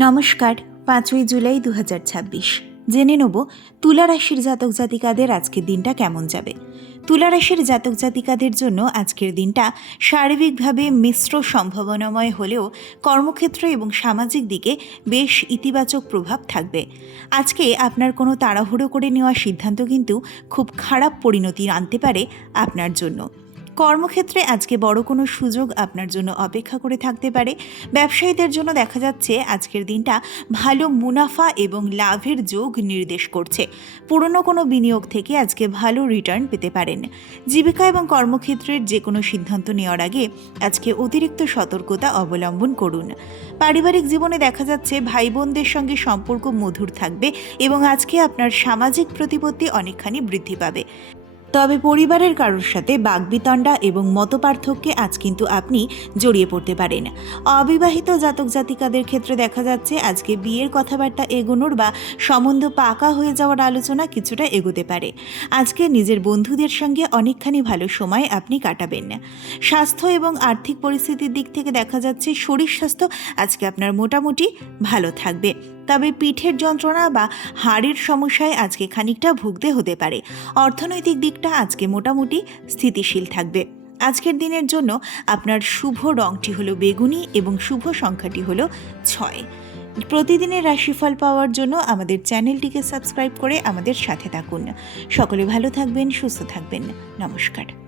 নমস্কার। 5ই জুলাই 2026 জেনে নেব তুলা রাশির জাতক জাতিকাদের আজকের দিনটা কেমন যাবে। তুলা রাশির জাতক জাতিকাদের জন্য আজকের দিনটা শারীরিকভাবে মিশ্র সম্ভাবনাময় হলেও কর্মক্ষেত্র এবং সামাজিক দিকে বেশ ইতিবাচক প্রভাব থাকবে। আজকে আপনার কোনো তাড়াহুড়ো করে নেওয়া সিদ্ধান্ত কিন্তু খুব খারাপ পরিণতি আনতে পারে আপনার জন্য। কর্মক্ষেত্রে আজকে বড় কোনো সুযোগ আপনার জন্য অপেক্ষা করে থাকতে পারে। ব্যবসায়ীদের জন্য দেখা যাচ্ছে আজকের দিনটা ভালো মুনাফা এবং লাভের যোগ নির্দেশ করছে। পুরনো কোনো বিনিয়োগ থেকে আজকে ভালো রিটার্ন পেতে পারেন। জীবিকা এবং কর্মক্ষেত্রের যে কোনো সিদ্ধান্ত নেওয়ার আগে আজকে অতিরিক্ত সতর্কতা অবলম্বন করুন। পারিবারিক জীবনে দেখা যাচ্ছে ভাই বোনদের সঙ্গে সম্পর্ক মধুর থাকবে এবং আজকে আপনার সামাজিক প্রতিপত্তি অনেকখানি বৃদ্ধি পাবে। তবে পরিবারের কারোর সাথে বাকবিতণ্ডা এবং মতপার্থক্যে আজ কিন্তু আপনি জড়িয়ে পড়তে পারেন। অবিবাহিত জাতক জাতিকাদের ক্ষেত্রে দেখা যাচ্ছে আজকে বিয়ের কথাবার্তা এগোনোর বা সম্বন্ধ পাকা হয়ে যাওয়ার আলোচনা কিছুটা এগোতে পারে। আজকে নিজের বন্ধুদের সঙ্গে অনেকখানি ভালো সময় আপনি কাটাবেন। স্বাস্থ্য এবং আর্থিক পরিস্থিতির দিক থেকে দেখা যাচ্ছে শরীর স্বাস্থ্য আজকে আপনার মোটামুটি ভালো থাকবে। তবে পিঠের যন্ত্রণা বা হাড়ের সমস্যায় আজকে খানিকটা ভুগতে হতে পারে। অর্থনৈতিক দিকটা আজকে মোটামুটি স্থিতিশীল থাকবে। আজকের দিনের জন্য আপনার শুভ রংটি হলো বেগুনি এবং শুভ সংখ্যাটি হলো 6। প্রতিদিনের রাশিফল পাওয়ার জন্য আমাদের চ্যানেলটিকে সাবস্ক্রাইব করে আমাদের সাথে থাকুন। সকলে ভালো থাকবেন, সুস্থ থাকবেন। নমস্কার।